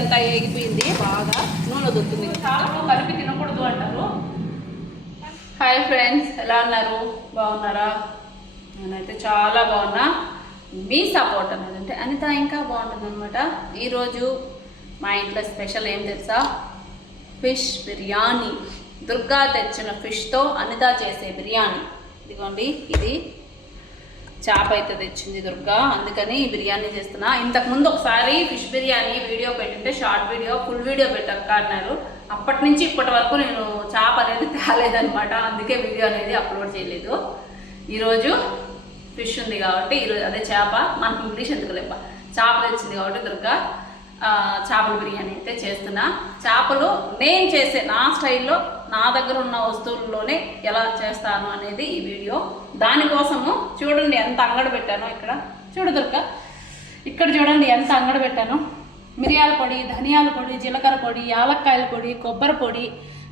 అంతా ఏగిపోయింది. బాగా నూనె దొరుకుతుంది. చాలా కలిపి తినకూడదు అంటారు. హాయ్ ఫ్రెండ్స్ ఎలా ఉన్నారు? బాగున్నారా? నేనైతే చాలా బాగున్నా. మీ సపోర్ట్ అనేది అంటే అనిత ఇంకా బాగుంటుంది అనమాట ఈరోజు మా ఇంట్లో స్పెషల్ ఏం తెలుసా? ఫిష్ బిర్యానీ. దుర్గా తెచ్చిన ఫిష్తో అనిత చేసే బిర్యానీ. ఇదిగోండి ఇది చేప అయితే తెచ్చింది దుర్గా. అందుకని ఈ బిర్యానీ చేస్తున్నా. ఇంతకు ముందు ఒకసారి ఫిష్ బిర్యానీ వీడియో పెట్టింటే షార్ట్ వీడియో ఫుల్ వీడియో పెట్టక్క అన్నారు. అప్పటి నుంచి ఇప్పటి వరకు నేను చేప అనేది తేలేదనమాట అందుకే వీడియో అనేది అప్లోడ్ చేయలేదు. ఈరోజు ఫిష్ ఉంది కాబట్టి ఈరోజు అదే చేప. మనకి ఇంగ్లీష్ ఎందుకు లేప చేప తెచ్చింది కాబట్టి దుర్గా. చేపల బిర్యానీ అయితే చేస్తున్నా. చేపలు నేను చేసే నా స్టైల్లో నా దగ్గర ఉన్న వస్తువుల్లోనే ఎలా చేస్తాను అనేది ఈ వీడియో. దానికోసము చూడండి ఎంత అంగడి పెట్టానో ఇక్కడ. చూడు దుర్గా ఇక్కడ చూడండి ఎంత అంగడి పెట్టాను. మిరియాల పొడి ధనియాల పొడి జీలకర్ర పొడి యాలక్కాయల పొడి కొబ్బరి పొడి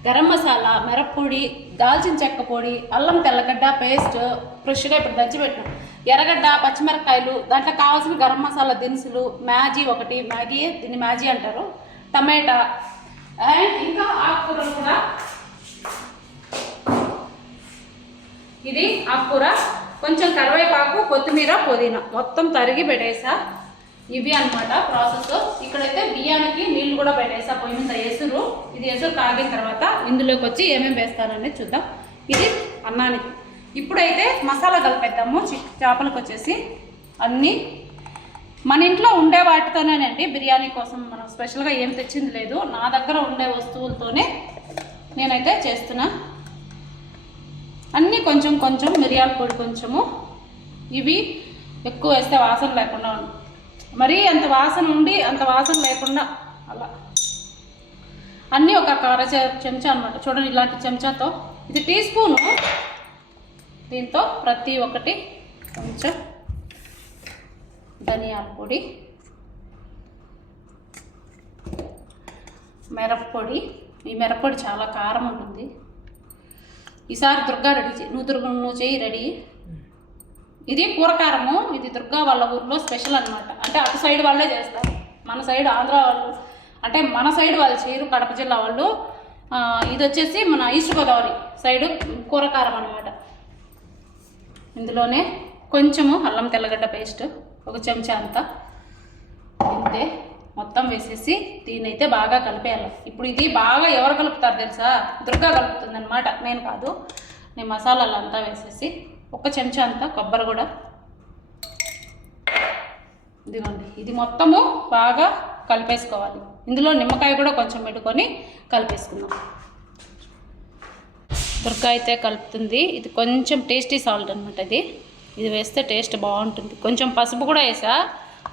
గరం మసాలా మిరప్పొడి దాల్చిన చెక్క పొడి అల్లం తెల్లగడ్డ పేస్ట్ ఫ్రెష్గా ఇప్పుడు దంచిపెట్టిన. ఎర్రగడ్డ పచ్చిమిరపకాయలు దాంట్లో కావాల్సిన గరం మసాలా దినుసులు మ్యాగీ ఒకటి. మ్యాగీ దీన్ని మ్యాగీ అంటారు. టమాటా అండ్ ఇంకా ఆకుకూరలు కూడా. ఇది ఆకుకూర. కొంచెం కరివేపాకు కొత్తిమీర పుదీనా. మొత్తం తరిగి పెట్టేసా. ఇవి అన్నమాట ప్రాసెస్. ఇక్కడైతే బియ్యానికి నీళ్ళు కూడా పెట్టేసా పొయ్యి మీద ఎసురు ఇది వేసురు కాగిన తర్వాత ఇందులోకి వచ్చి ఏమేమి వేస్తాననేది చూద్దాం. ఇది అన్నానికి. ఇప్పుడైతే మసాలా కలిపేద్దాము. చేపలకు వచ్చేసి అన్నీ. మన ఇంట్లో ఉండే వాటితోనేనండి బిర్యానీ కోసం మనం స్పెషల్గా ఏం తెచ్చింది లేదు. నా దగ్గర ఉండే వస్తువులతోనే నేనైతే చేస్తున్నా. అన్నీ కొంచెం కొంచెం మిరియాల పొడి కొంచెము. ఇవి ఎక్కువ వేస్తే వాసన లేకుండా ఉంటుంది మరీ అంత వాసన ఉండి అంత వాసన లేకుండా అలా. అన్నీ ఒక కార చెంచా అనమాట చూడండి ఇలాంటి చెంచాతో. ఇది టీ స్పూను. దీంతో ప్రతి ఒక్కటి కొంచెం ధనియాల పొడి మిరప్పొడి. ఈ మిరప్పొడి చాలా కారం ఉంటుంది. ఈసారి దుర్గా రెడీ చేయి నువ్వు దుర్గ నువ్వు చేయి రెడీ. ఇది కూరకారము ఇది దుర్గా వాళ్ళ ఊర్లో స్పెషల్ అన్నమాట. అంటే అటు సైడ్ వాళ్ళే చేస్తారు. మన సైడ్ ఆంధ్ర వాళ్ళు అంటే మన సైడ్ వాళ్ళు చేయరు కడప జిల్లా వాళ్ళు. ఇది వచ్చేసి మన ఈస్ట్ గోదావరి సైడు కూరకారం అనమాట ఇందులోనే కొంచెము అల్లం తెల్లగడ్డ పేస్ట్ ఒక చెంచా అంతా ఇంతే మొత్తం వేసేసి దీన్నైతే బాగా కలిపేయాలి. ఇప్పుడు ఇది బాగా ఎవరు కలుపుతారు తెలుసా? దుర్గా కలుపుతుంది అనమాట నేను కాదు. నేను మసాలాలు అంతా వేసేసి ఒక చెంచా అంతా కొబ్బరి కూడా. ఇదిగోండి ఇది మొత్తము బాగా కలిపేసుకోవాలి. ఇందులో నిమ్మకాయ కూడా కొంచెం పెట్టుకొని కలిపేసుకుందాం. దుర్గా అయితే కలుపుతుంది. ఇది కొంచెం టేస్టీ సాల్ట్ అనమాట ఇది. ఇది వేస్తే టేస్ట్ బాగుంటుంది. కొంచెం పసుపు కూడా వేసా.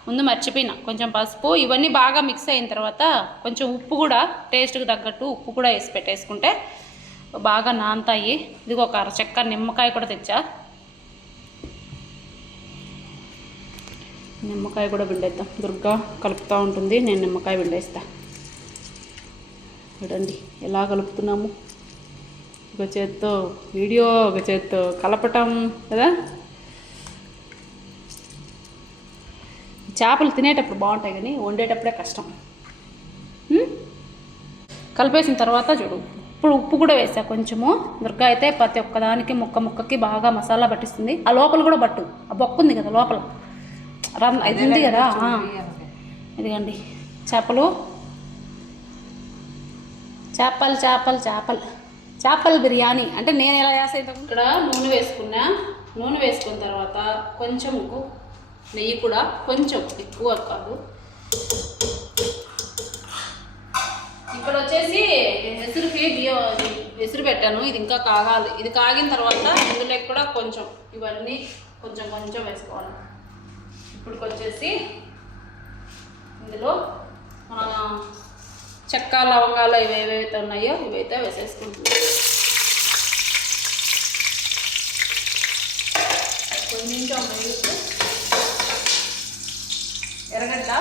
ముందు మర్చిపోయినా. కొంచెం పసుపు ఇవన్నీ బాగా మిక్స్ అయిన తర్వాత కొంచెం ఉప్పు కూడా టేస్ట్కి తగ్గట్టు ఉప్పు కూడా వేసి పెట్టేసుకుంటే బాగా నానతాయి. ఇదిగో ఒక అరచెక్క నిమ్మకాయ కూడా తెచ్చా. నిమ్మకాయ కూడా పిండేద్దాం. దుర్గా కలుపుతూ ఉంటుంది. నేను నిమ్మకాయ పిండేస్తా. చూడండి ఎలా కలుపుతున్నాము? ఒక చేత్తో వీడియో ఒక చేత్తో కలపటం కదా? చేపలు తినేటప్పుడు బాగుంటాయి కానీ వండేటప్పుడే కష్టం. కలిపేసిన తర్వాత చూడు. ఇప్పుడు ఉప్పు కూడా వేసా కొంచెము. దుర్గా అయితే ప్రతి ఒక్కదానికి ముక్క ముక్కకి బాగా మసాలా పట్టిస్తుంది. ఆ లోపల కూడా పట్టు. ఆ బొక్క ఉంది కదా లోపల. రమ్ ఇది ఉంది కదా. ఇదిగోండి. చేపలు. చేపలు చేపలు చేపలు. చేపల బిర్యానీ. అంటే నేను ఎలా చేసేది ఇక్కడ నూనె వేసుకున్నా. నూనె వేసుకున్న తర్వాత కొంచెం నెయ్యి కూడా కొంచెం ఎక్కువ కాదు. ఇక్కడ వచ్చేసి ఎసురుకి బియ్యం ఎసురు పెట్టాను. ఇది ఇంకా కాగాలి. ఇది కాగిన తర్వాత ఇందులోకి కూడా కొంచెం ఇవన్నీ కొంచెం కొంచెం వేసుకోవాలి. ఇప్పుడు వచ్చేసి ఇందులో మన చెక్క లవంగాలు ఇవి ఏవైతే ఉన్నాయో ఇవైతే వేసేసుకుంటున్నాం. కొంచెం వేస్తూ ఎర్రగడ్డ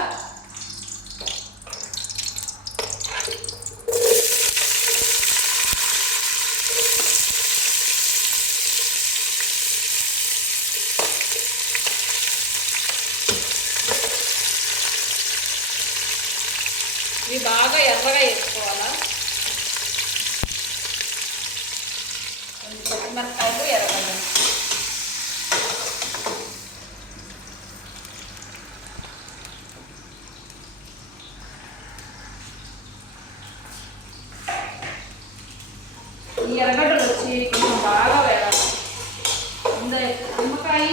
ఇవి బాగా ఎర్రగా వేసుకోవాలా కొంచెం పచ్చిమిరపకాయలు ఎర్రగడ్డ ఈ ఎర్రగడ్డలు వచ్చి కొంచెం బాగా వేయాలి ఇందులో నిమ్మకాయ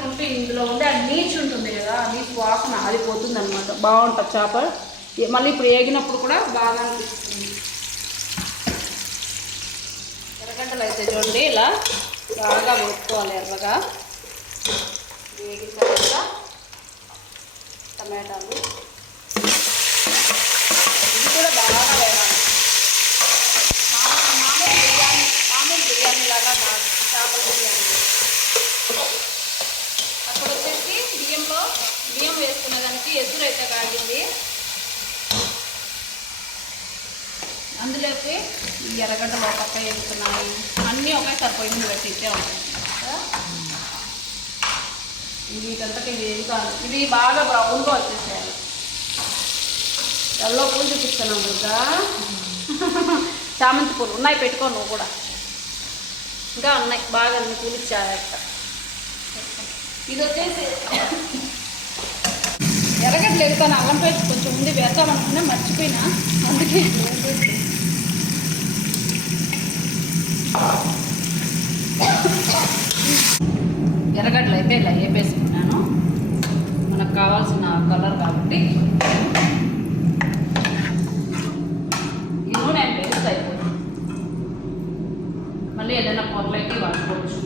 ఉప్పు ఇందులో ఉండే ఆ నీచు ఉంటుంది కదా ఆ నీచు వాసన అది పోతుంది అనమాట బాగుంటుంది చేప. మళ్ళీ ఇప్పుడు వేగినప్పుడు కూడా బాగా అనిపిస్తుంది. ఎర్రగడ్డలు అయితే చూడండి ఇలా బాగా వేసుకోవాలి ఎర్రగా. వేగిన తర్వాత టమాటాలు. ఇది కూడా బాగా వేయాలి మామూలు బిర్యానీ మామూలు బిర్యానీ లాగా కాదు చేపల బిర్యానీ. అక్కడ వచ్చేసి బియ్యంలో బియ్యం వేసుకునేదానికి ఎదురు అయితే కాగింది. అందులోకి ఈ ఎర్రగడ్డలు ఒక పక్క వేసుకున్నాయి అన్నీ ఒకేసారి పొయ్యి మీద పెట్టి ఉంటాయి కదా? ఇది వీటంతకి ఇది బాగా బ్రౌన్గా వచ్చేసేయాలి. ఎల్లో పూలు చూపిస్తున్నాం ఇంకా చామంతి పూలు. ఉన్నాయి పెట్టుకో నువ్వు కూడా. ఇంకా ఉన్నాయి బాగా అన్ని పూలు ఇచ్చారు ఇది వచ్చేసి ఎర్రగడ్డలు ఎదుగుతాను అల్లం పేస్ట్ కొంచెం ఉంది వేద్దామనుకున్నా మర్చిపోయినా. అందుకే ఎర్రగడ్డలు అయితే ఇలా వేపేసుకున్నాను. మనకు కావాల్సిన కలర్ కాబట్టి ఈ నూనె వేస్ట్ అయిపోతుంది మళ్ళీ ఏదైనా పొరలైతే వాడుకోవచ్చు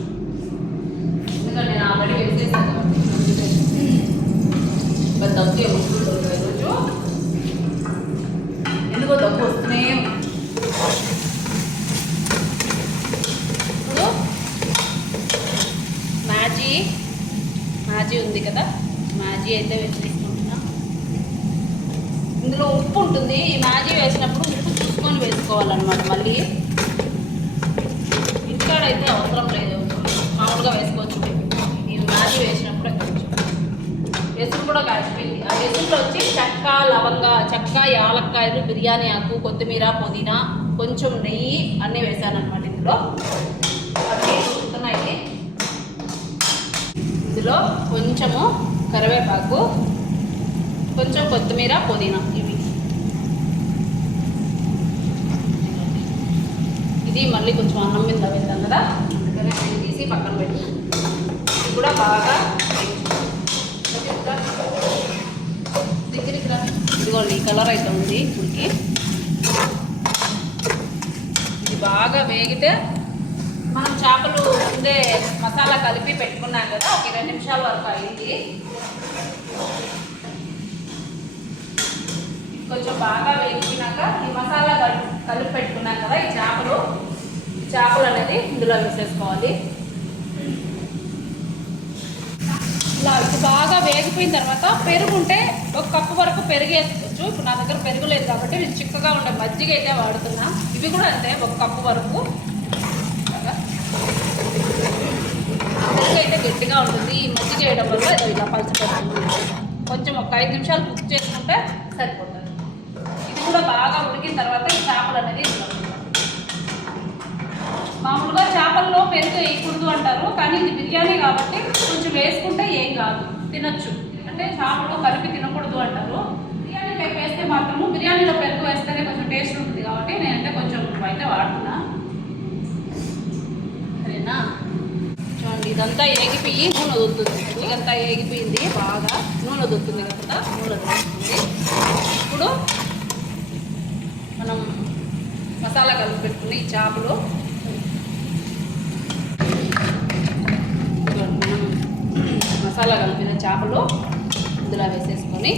ఎందుకంటే నేను ఆల్రెడీ వేసేసాను కాబట్టి ఇంకా దగ్గు ఏమొస్తుందో ఈరోజు ఎందుకో దగ్గు వస్తూనే ఉంది. ఇప్పుడు మ్యాజీ మ్యాజీ ఉంది కదా మ్యాజీ అయితే వేసేసుకుంటున్నా ఇందులో ఉప్పు ఉంటుంది. ఈ మ్యాగీ వేసినప్పుడు ఉప్పు చూసుకొని వేసుకోవాలన్నమాట మళ్ళీ. ఇక్కడైతే అవసరం లేదు. మామూలుగా వేసుకోవచ్చు. ఈ మ్యాగీ వేసినప్పుడు కొంచెం. ఎసురు కూడా కాసిపోయింది ఆ ఎసురులో వచ్చి చెక్క లవంగ చెక్క యాలక్కాయలు బిర్యానీ ఆకు కొత్తిమీర పుదీనా కొంచెం నెయ్యి అన్నీ వేసాను అనమాట ఇందులో. అన్నీ ఉడుకుతున్నాయి ఇందులో కొంచెము కరివేపాకు కొంచెం కొత్తిమీర పుదీనా ఇవి ఇది మళ్ళీ కొంచెం అన్నం మీద వేద్దాం కదా అందుకనే నేను తీసి పక్కన పెట్టి. ఇది కూడా బాగా దగ్గరికి రా. ఇదిగోండి ఈ కలర్ అయితే ఉంది ఇప్పటికి. ఇది బాగా వేగితే మనం చేపలు ముందే మసాలా కలిపి పెట్టుకున్నాం కదా ఒక ఇరవై నిమిషాల వరకు అయింది. కొంచెం బాగా వేగినాక ఈ మసాలా కలిపి పెట్టుకున్నాం కదా ఈ చేపలు. చేపలు అనేది ఇందులో వేసేసుకోవాలి. ఇలా ఇది బాగా వేగిపోయిన తర్వాత పెరుగు ఉంటే ఒక కప్పు వరకు పెరుగు వేసుకోవచ్చు ఇప్పుడు నా దగ్గర పెరుగు లేదు కాబట్టి నేను చిక్కగా ఉండే మజ్జిగ అయితే వాడుతున్నా. ఇవి కూడా అంతే ఒక కప్పు వరకు. పెరుగు అయితే గట్టిగా ఉంటుంది. ఈ మజ్జిగ వేయడం వల్ల ఇలా పలుచబడుతుంది. కొంచెం ఒక ఐదు నిమిషాలు కుక్ చేసుకుంటే సరిపోతుంది. ఇది కూడా బాగా ఉడికిన తర్వాత ఈ చేపలు అనేది మామూలుగా చేపల్లో పెరుగు వేయకూడదు అంటారు కానీ ఇది బిర్యానీ కాబట్టి కొంచెం వేసుకుంటే ఏం కాదు తినచ్చు. అంటే చేపలు కలిపి తినకూడదు అంటారు. బిర్యానీ టైప్ వేస్తే మాత్రము బిర్యానీలో పెరుగు వేస్తేనే కొంచెం టేస్ట్ ఉంటుంది కాబట్టి నేనైతే కొంచెం అయితే వాడుతున్నా. సరేనా? చూడండి ఇదంతా ఏగిపోయి నూనె వదులుతుంది. ఇదంతా ఏగిపోయింది బాగా. నూనె వదులుతుంది కదా నూనె వదులుతుంది. ఇప్పుడు మనం మసాలా కలిపి పెట్టుకుని ఈ చేపలు ఇదిగోండి మనం మసాలా కలిపిన చేపలు ఇందులో వేసేసుకొని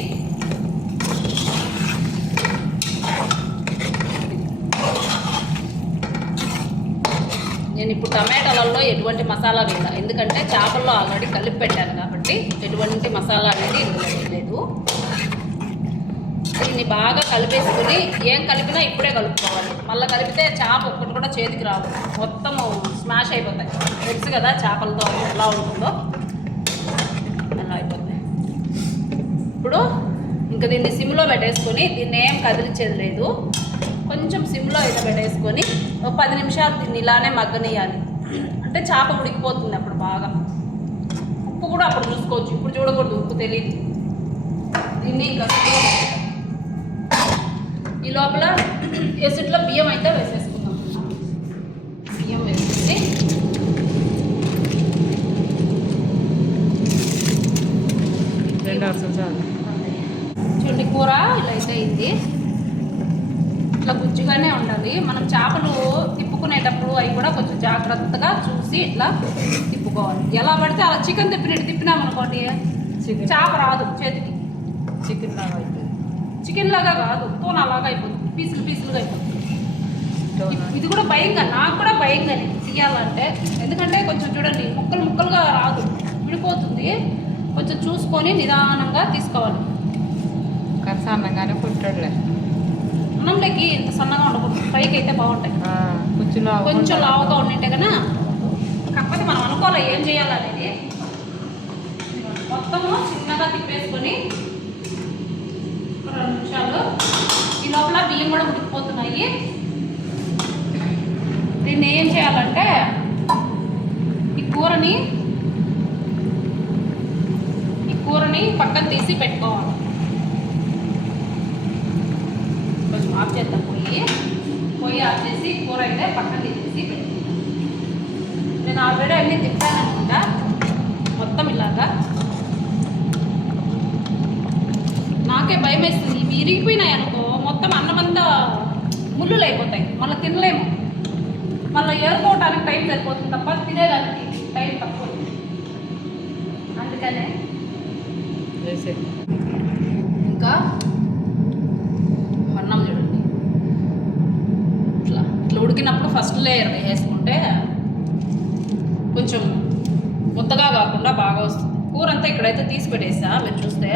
నేను ఇప్పుడు టమాటాలలో ఎటువంటి మసాలా వేయాలి. ఎందుకంటే చేపల్లో ఆల్రెడీ కలిపి పెట్టాను కాబట్టి ఎటువంటి మసాలా అనేది ఇందులో వేయలేదు. దీన్ని బాగా కలిపేసుకుని ఏం కలిపినా ఇప్పుడే కలుపుకోవాలి. మళ్ళీ కలిపితే చేప ఒక్కటి కూడా చేతికి రావు మొత్తం స్మాష్ అయిపోతాయి. తెలుసు కదా చేపలతో ఎలా ఉంటుందో అలా అయిపోతాయి ఇప్పుడు ఇంకా దీన్ని సిమ్లో పెట్టేసుకొని దీన్ని ఏం కదిలించేది లేదు. కొంచెం సిమ్లో అయితే పెట్టేసుకొని ఒక పది నిమిషాలు దీన్ని ఇలానే మగ్గనియాలి అంటే చేప ఉడికిపోతుంది అప్పుడు బాగా. ఉప్పు కూడా అప్పుడు చూసుకోవచ్చు. ఇప్పుడు చూడకూడదు ఉప్పు తెలియదు దీన్ని ఇంకా ఈ లోపల ఎసిట్లో బియ్యం అయితే వేసేసుకుందాం. బియ్యం వేసేసి రెండు అసలు చాలు. కూర ఇలా అయితే అయింది. ఇట్లా గుజ్జుగానే ఉండాలి. మనం చేపలు తిప్పుకునేటప్పుడు అవి కూడా కొంచెం జాగ్రత్తగా చూసి ఇట్లా తిప్పుకోవాలి. ఎలా పడితే అలా చికెన్ తిప్పినట్టు తిప్పినామనుకోండి చికెన్. చేప రాదు చేతికి. చికెన్ లాగా అవుతుంది చికెన్ లాగా కాదు తోన అలాగా అయిపోతుంది. పీసులు పీసులుగా అయిపోతుంది. ఇది కూడా భయంగా నాకు కూడా భయంగా తీయాలంటే. ఎందుకంటే కొంచెం చూడండి ముక్కలు ముక్కలుగా రాదు విడిపోతుంది. కొంచెం చూసుకొని నిదానంగా తీసుకోవాలి. సన్నగానే పుట్టాడులే అన్నంలోకి ఇంత సన్నగా ఉండకూడదు. పైకి అయితే బాగుంటాయి కొంచెం కొంచెం లావుగా ఉండింటే కన్నా కాకపోతే మనం అనుకోవాలి ఏం చేయాలనేది మొత్తము చిన్నగా తిప్పేసుకొని రెండు నిమిషాలు ఈ లోపల బియ్యం కూడా ఉడికిపోతున్నాయి. దీన్ని ఏం చేయాలంటే ఈ కూరని ఈ కూరని పక్కన తీసి పెట్టుకోవాలి కొంచెం ఆఫ్ చేద్దాం. పొయ్యి పొయ్యి ఆఫ్ చేసి కూర అయితే పక్కన తీసేసి పెట్టుకుంటాం నేను ఆల్రెడీ అన్నీ తిప్పాను అనుకుంటా మొత్తం ఇలాగా. నాకే భయం వేస్తుంది. ఇవి ఇరిగిపోయినాయి అనుకో మొత్తం అన్నమంతా ముళ్ళులు అయిపోతాయి. మళ్ళీ తినలేము. మళ్ళీ ఏరుకోవడానికి టైం సరిపోతుంది తప్ప తినేదానికి టైం తక్కువ అందుకనే ఇంకా అన్నం చూడండి ఇట్లా ఇట్లా ఉడికినప్పుడు ఫస్ట్ లేయర్ వేసుకుంటే కొంచెం ముద్దగా కాకుండా బాగా వస్తుంది. కూర అంతా ఇక్కడైతే తీసి పెట్టేసా మీరు చూస్తే.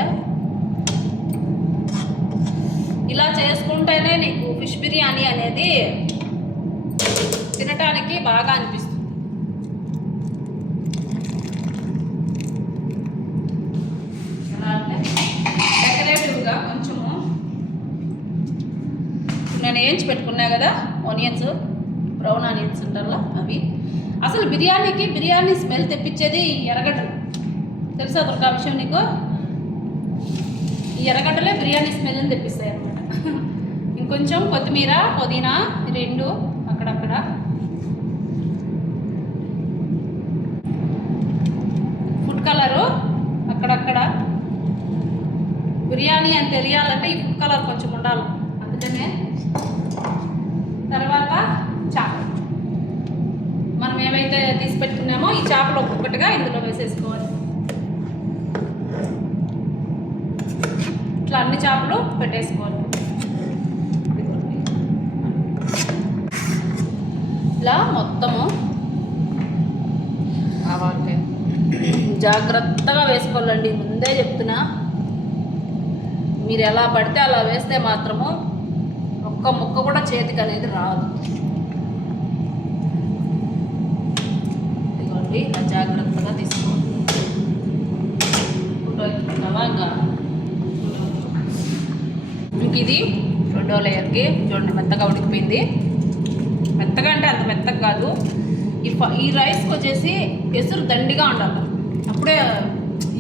ఇలా చేసుకుంటేనే నీకు ఫిష్ బిర్యానీ అనేది తినటానికి బాగా అనిపిస్తుంది. డెకరేటివ్గా కొంచెము నేను వేయించి పెట్టుకున్నా కదా ఆనియన్స్ బ్రౌన్ ఆనియన్స్ ఉంటారులా అవి. అసలు బిర్యానీకి బిర్యానీ స్మెల్ తెప్పించేది ఈ ఎర్రగడ్డలు. తెలుసా దొరక విషయం నీకు? ఈ ఎర్రగడ్డలే బిర్యానీ స్మెల్ని తెప్పిస్తాయి అన్నమాట. ఇంకొంచెం కొత్తిమీర పుదీనా రెండు అక్కడక్కడ. ఫుడ్ కలరు అక్కడక్కడ. బిర్యానీ అని తెలియాలంటే ఈ ఫుడ్ కలర్ కొంచెం ఉండాలి అందుకనే తర్వాత చేప మనం ఏమైతే తీసి పెట్టుకున్నామో ఈ చేపలు ఒక్కొక్కటిగా ఇందులో వేసేసుకోవాలి. ఇట్లా అన్ని చేపలు పెట్టేసుకోవాలి. ఇలా మొత్తము జాగ్రత్తగా వేసుకోవాలండి. ముందే చెప్తున్నా. మీరు ఎలా పడితే అలా వేస్తే మాత్రము ఒక్క ముక్క కూడా చేతికి అనేది రాదు. ఉంటుంది ఇలా జాగ్రత్తగా తీసుకోండి. ఫోటో ఇంక. ఇది రెండో లేయర్కి చూడండి మెత్తగా ఉడికిపోయింది. మెత్తగా అంటే అంత మెత్తగా కాదు. ఈ ఈ రైస్కి వచ్చేసి ఎసురు దండిగా ఉండాలి. అప్పుడే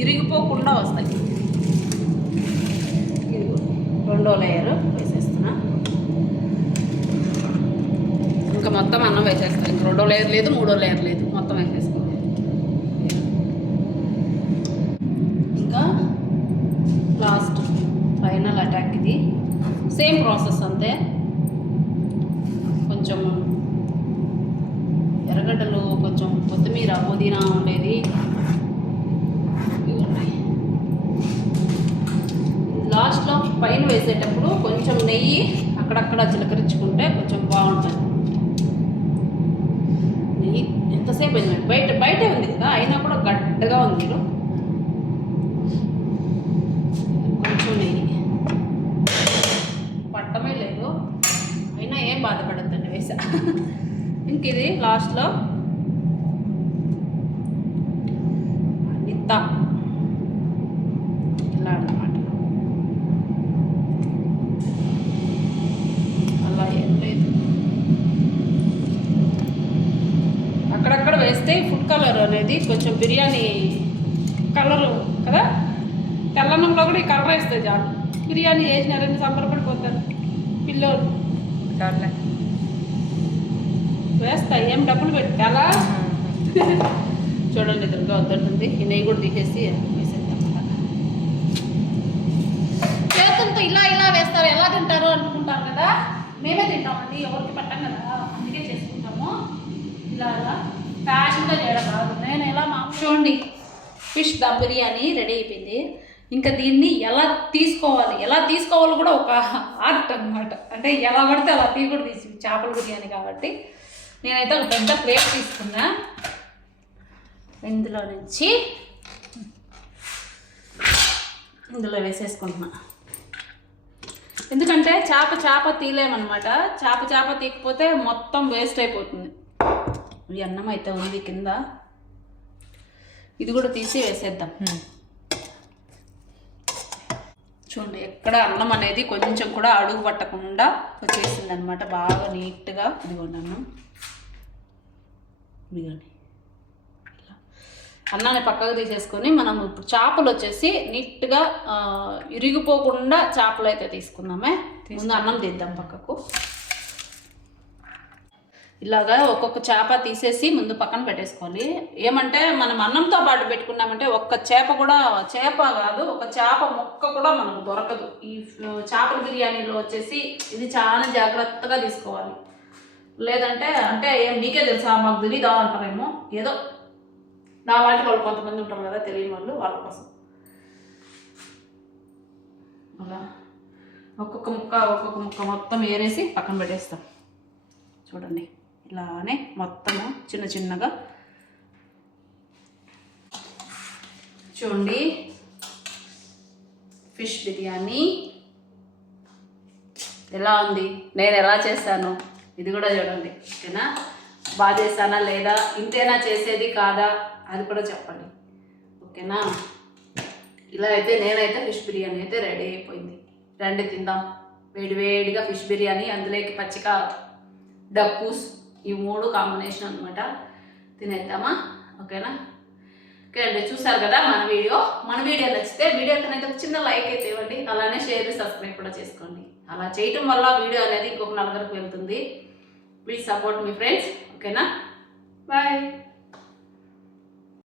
ఇరిగిపోకుండా వస్తాయి. రెండో లేయర్ వేసేస్తున్నా. ఇంకా మొత్తం అన్నం వేసేస్తాను ఇంక రెండో లేయర్ లేదు మూడో లేయర్ లేదు. మొత్తం వేసేస్తాను ఇంకా లాస్ట్ ఫైనల్ అటాక్ ఇది సేమ్ ప్రాసెస్ అంతే. కొంచెం ఎర్రగడ్డలు కొంచెం కొత్తిమీర పుదీనా ఉండేది. ఇవి లాస్ట్లో పైన వేసేటప్పుడు కొంచెం నెయ్యి అక్కడక్కడ చిలకరించుకుంటే కొంచెం బాగుంటుంది. నెయ్యి ఎంతసేపు అయింది? బయట బయటే ఉంది కదా అయినా కూడా గడ్డగా ఉంది. వేసా ఇంక ఇది లాస్ట్లో. నిత్త ఇలా అనమాట అలా ఏం లేదు. అక్కడక్కడ వేస్తే ఫుడ్ కలర్ అనేది కొంచెం బిర్యానీ కలరు కదా? తెల్లన్నంలో కూడా ఈ కలర్ వేస్తాయి చాలు. బిర్యానీ చేసినారని సంబరపడిపోతారు పిల్లోరు కాదులే వేస్తా ఏం డబ్బులు పెట్టాలా? చూడండి ఎదురుగా వద్దంటుంది ఈ నెయ్యి కూడా తీసేసి చేతులతో ఇలా ఇలా వేస్తారు. ఎలా తింటారు అనుకుంటారు కదా? మేమే తింటామండి ఎవరికి పెట్టం కదా. అందుకే చేసుకుంటాము. ఇలా ఇలా. ఫ్యాషన్గా చేయడం కాదు నేను ఎలా మా చూడండి ఫిష్ దమ్ బిర్యానీ రెడీ అయిపోయింది. ఇంకా దీన్ని ఎలా తీసుకోవాలి? ఎలా తీసుకోవాలి కూడా ఒక ఆర్ట్ అన్నమాట. అంటే ఎలా పడితే అలా తీయకూడదు తీసి చేపల బిర్యానీ కాబట్టి. నేనైతే ఒక పెద్ద ప్లేట్ తీసుకున్నా. ఇందులో నుంచి ఇందులో వేసేసుకుంటున్నా. ఎందుకంటే చేప చేప తీలేమన్నమాట. చేప చేప తీయకపోతే మొత్తం వేస్ట్ అయిపోతుంది. ఈ అన్నం అయితే ఉంది కింద. ఇది కూడా తీసి వేసేద్దాం. చూడండి ఎక్కడ అన్నం అనేది కొంచెం కూడా అడుగు పట్టకుండా వచ్చేసింది అనమాట బాగా నీట్గా ఇదిగోండి అన్నం. ఇదిగోండి. అన్నాన్ని పక్కకు తీసేసుకొని మనం ఇప్పుడు చేపలు వచ్చేసి నీట్గా ఇరిగిపోకుండా చేపలు అయితే తీసుకుందామే. ముందు అన్నం తీద్దాం పక్కకు. ఇలాగా ఒక్కొక్క చేప తీసేసి ముందు పక్కన పెట్టేసుకోవాలి. ఏమంటే మనం అన్నంతో పాటు పెట్టుకున్నామంటే ఒక్క చేప కూడా చేప కాదు ఒక చేప ముక్క కూడా మనకు దొరకదు. ఈ చేపల బిర్యానీలో వచ్చేసి ఇది చాలా జాగ్రత్తగా తీసుకోవాలి. లేదంటే అంటే ఏం నీకే తెలుసా మాకు తెలీదా అంటారేమో ఏదో. నా వాటి వాళ్ళు కొంతమంది ఉంటారు కదా తెలియని వాళ్ళు వాళ్ళ కోసం. అలా. ఒక్కొక్క ముక్క ఒక్కొక్క ముక్క మొత్తం ఏరేసి పక్కన పెట్టేస్తాం. చూడండి. ఇలానే మొత్తము చిన్న చిన్నగా. చూడండి. ఫిష్ బిర్యానీ. ఎలా ఉంది? నేను ఎలా చేస్తాను ఇది కూడా చూడండి. ఓకేనా? బాగా చేస్తానా లేదా? ఇంతేనా చేసేది కాదా? అది కూడా చెప్పండి. ఓకేనా? ఇలా అయితే నేనైతే ఫిష్ బిర్యానీ అయితే రెడీ అయిపోయింది. రండి తిందాం. వేడి వేడిగా ఫిష్ బిర్యానీ అందులోకి పచ్చిక డక్కూస్ ఈ మూడు కాంబినేషన్ అనమాట తినేద్దామా? ఓకేనా? ఓకే అండి చూసారు కదా మన వీడియో? మన వీడియో నచ్చితే వీడియో కనైతే ఒక చిన్న లైక్ అయితే ఇవ్వండి. అలానే షేర్ సబ్స్క్రైబ్ కూడా చేసుకోండి. అలా చేయటం వల్ల వీడియో అనేది ఇంకొక నలుగురికి వెళ్తుంది. ప్లీజ్ సపోర్ట్ మీ ఫ్రెండ్స్ ఓకేనా? బాయ్